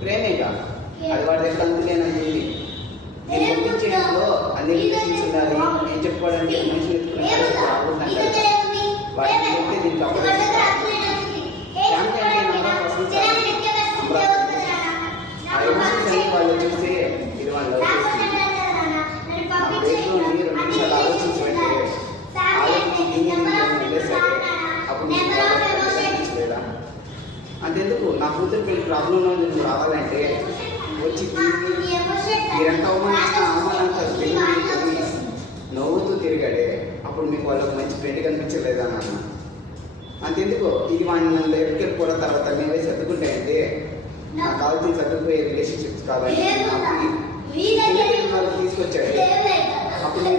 ప్రేమే కాదు, అది వాడి దగ్గర అందులేనండి. నేను పంపించేట్లో అన్ని రిలేషన్స్ ఉండాలి. నేను చెప్పుకోవడానికి మనిషిని ఎత్తుకునే రాకూడదంటారు. వాటిని చెప్తే దీనికి అప్పుడు ఆ ఎమోషన్స్ అన్ని వాళ్ళు చూస్తే ఇది వాళ్ళు లవ్ చేస్తుంది. నా బ్రేక్లో 2 నిమిషాలు ఆలోచించి పెడితే ఆలోచించి దీన్ని సరే అప్పుడు అనిపించలేదా? అంతెందుకు నా కూతురు పెళ్లి ప్రాబ్లంలో నువ్వు రావాలంటే వచ్చి మీరెంత అవమానంతో నవ్వుతూ తిరిగాడే, అప్పుడు మీకు వాళ్ళకి మంచి ఫ్రెండ్ కనిపించలేదా నాన్న? అంతెందుకు ఇది వాడిని నన్ను దగ్గరికి వెళ్ళిపోయిన తర్వాత మేమే సర్దుకుంటాయంటే నాకు కావాల్సిన సర్దుకుపోయే రిలేషన్షిప్స్ కాబట్టి తీసుకొచ్చాడు. అప్పుడు